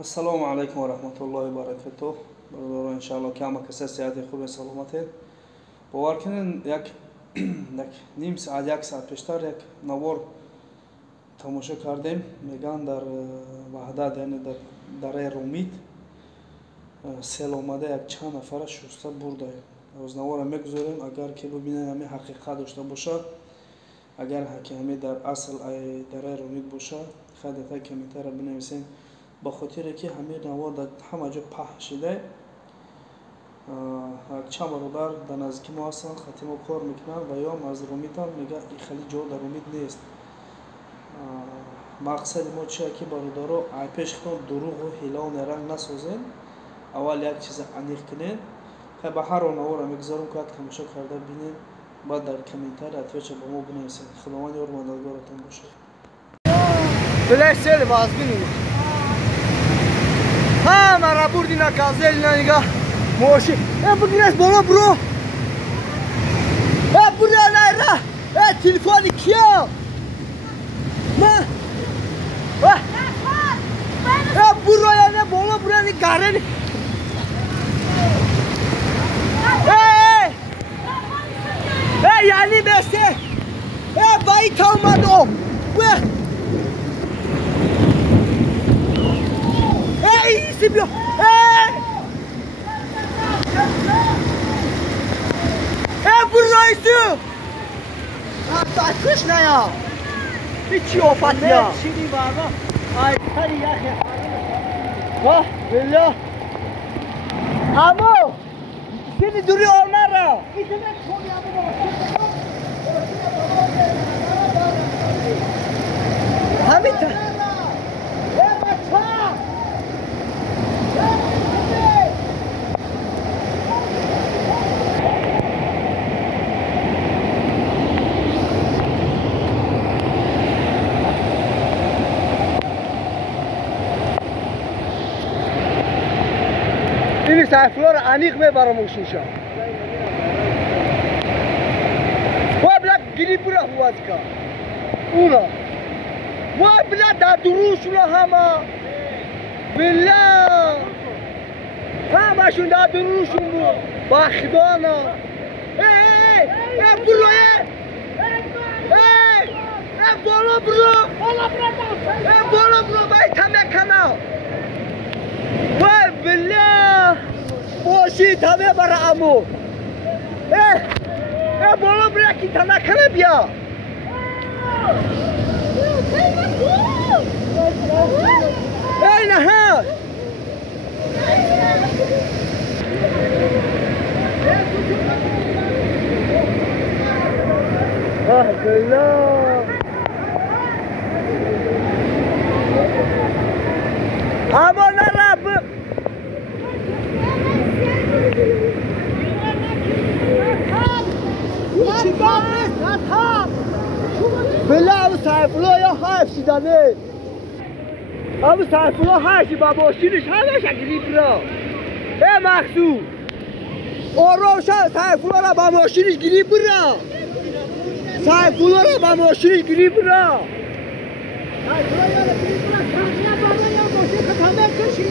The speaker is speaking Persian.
السلام علیکم و رحمت الله و برکاته. برادران ان شاء الله که همه کسا صحت خوب و سلامت اید. باور کنین یک نیم ساعت یک ساعت پیشتر یک نوار تماشا کردیم. میگن در وحدت یعنی در دره رومید سیل آمده یک چند نفر شسته برده. از نوار میگذاریم اگر که ببینیم همین حقیقت داشته باشه، اگر همین در اصل دره رومید باشه خودت کمیته را بنویسین، با خاطر که همین نوار در همه جا پخش شده. چند برادر در نزدیکی ما هستن خطی ما کار میکنن و یا از رومیدان میگه این خیلی جا در رومید نیست. مقصد ما چیه که برادرها پیش خودتان دروغ و حیله و نرنگ نسازین. اول یک چیز عمیق کنین. به هر نوار میگذارم که تماشا کرده ببینین، بعد در کامنت اتوچ با ما بنویسین. خداوند یار مددگارتان باشه. بله سیل باز ببینید. مرا بردی نکازل نگاه موشی. بگیرش بالا برو. برو نه تلفن کیا؟ نه. برو یا نه بالا برو نه گارن. یعنی بسته. بایت اومدم. ایسی بیا. برایسو. کش نیا. هیچی آفت یا. چیزی بابا. آی خری یخی. واه بله. امو. سینی دوری آمر را. همین تا. این سایفلار انیق میبرم موشیشا. و بلک گریب را هواز کا. اونا. و بلک در دروش را همه. بلا. همشون در دروشون بود. با خدانا. برو بالا برو. بالا برو باید همه کنه. بالله باشی تمه برا امو. بالا برکی تمه کنه بیا. نه ها بالله اما نرب بله او سایفلا یا حیف شدنه. او سایفلا حیفی با ماشینش همه شکلی برا. مخصوص آرامشا سایفلا را با ماشینش گیری برا. سایفلا را با ماشینش گیری برا. سایفلا یا را گیری برا. کاملا بابا یا ماشین خطامه کشی.